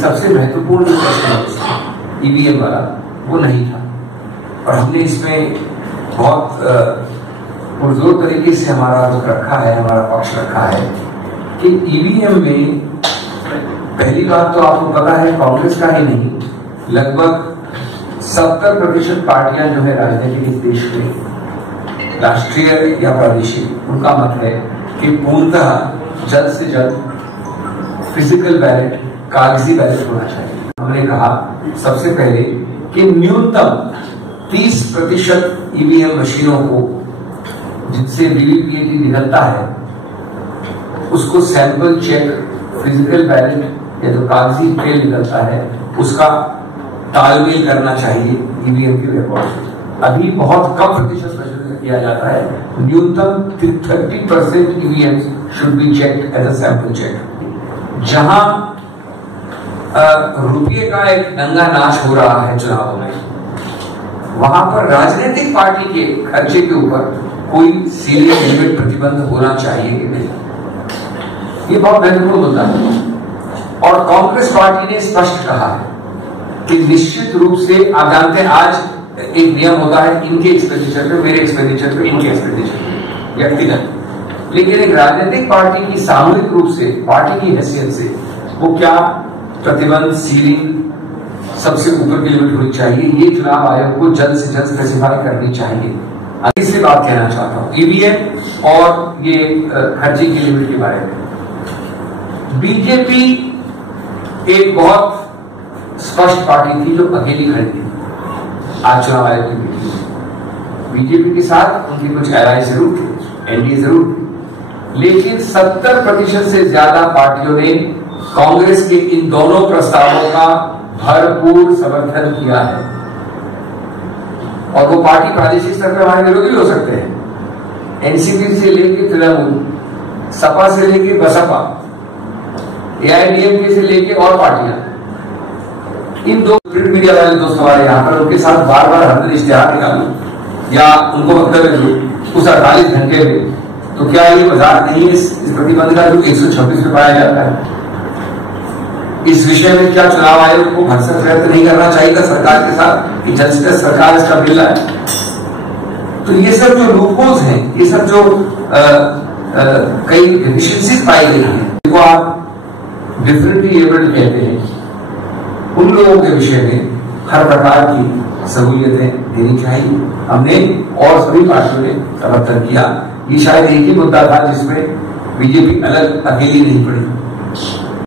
सबसे महत्वपूर्ण जो प्रश्न ईवीएम वाला वो नहीं था और हमने इसमें बहुत पुरजोर तरीके से हमारा रुख रखा है, हमारा पक्ष रखा है कि ईवीएम में पहली बात तो आपको पता है कांग्रेस का ही नहीं, लगभग 70% पार्टियां जो है राजनीतिक इस देश में राष्ट्रीय या प्रादेशिक, उनका मत है कि पूर्णतः जल्द से जल्द फिजिकल बैलेट, कागजी बैलेट होना चाहिए। हमने कहा सबसे पहले कि न्यूनतम 30% ईवीएम मशीनों को जिनसे वीवीपीएटी निकलता है उसको सैंपल चेक, फिजिकल बैलेट या जो कागजी ट्रेल निकलता है उसका तालमेल करना चाहिए ईवीएम के रिकॉर्ड से। अभी बहुत कम प्रतिशत किया जाता है, न्यूनतम 30% EVM should be checked as a sample check. जहां रुपये का एक दंगा नाच हो रहा है चुनावों में, वहां पर राजनीतिक पार्टी के खर्चे के ऊपर कोई सीलिंग लिमिट प्रतिबंध होना चाहिए कि नहीं, ये बहुत महत्वपूर्ण मुद्दा है। और कांग्रेस पार्टी ने स्पष्ट कहा है कि निश्चित रूप से आप जानते हैं आज एक नियम होता है इनके एक्सपेंडिचर पे, मेरे एक्सपेंडिचर पे, इनके एक्सपेंडिचर पे, व्यक्तिगत, लेकिन एक राजनीतिक पार्टी की सामूहिक रूप से पार्टी की हैसियत से वो क्या प्रतिबंध, सीलिंग सबसे ऊपर की लिमिट होनी चाहिए, ये चुनाव आयोग को जल्द से जल्द स्पेसिफाई करनी चाहिए। तीसरी बात कहना चाहता हूं ईवीएम और ये खर्चे की लिमिट के बारे में। बीजेपी एक बहुत स्पष्ट पार्टी थी जो अकेली खड़ी थी आज चुनाव आयोग की मीटिंग में। बीजेपी के साथ उनके कुछ एलआई जरूर थे, एनडीए जरूर थे, लेकिन 70% से ज्यादा पार्टियों ने कांग्रेस के इन दोनों प्रस्तावों का भरपूर समर्थन किया है। और वो पार्टी प्रादेशिक स्तर पर हमारे विरोधी भी हो सकते हैं, एनसीपी से लेके तृणमूल, सपा से लेके बसपा, एआईडीएमके से लेके और पार्टियां, इन दो प्रिंट मीडिया वाले दोस्त हमारे यहाँ पर, उनके साथ बार बार हर दिन इश्तेहार निकालू या उनको वक्तव्य दूं उस 48 घंटे में, तो क्या ये मजाक नहीं है इस प्रतिबंध का जो 126 में पाया जाता है? इस विषय में क्या चुनाव आयोग को भरसक प्रयत्न नहीं करना चाहिए सरकार के साथ कि जल्द से जल्द सरकार इसका बिल लाए? तो ये सब जो लूपहोल्स हैं, ये सब जो कई डिफिशिएंसीज पाई गई हैं, जिनको आप डिफरेंटली एबल्ड कहते हैं, उन लोगों के विषय में हर प्रकार की सहूलियतें देनी चाहिए। हमने और सभी पार्टियों ने समर्थन किया। ये शायद एक ही मुद्दा था जिसमें बीजेपी अलग अकेली नहीं पड़ी।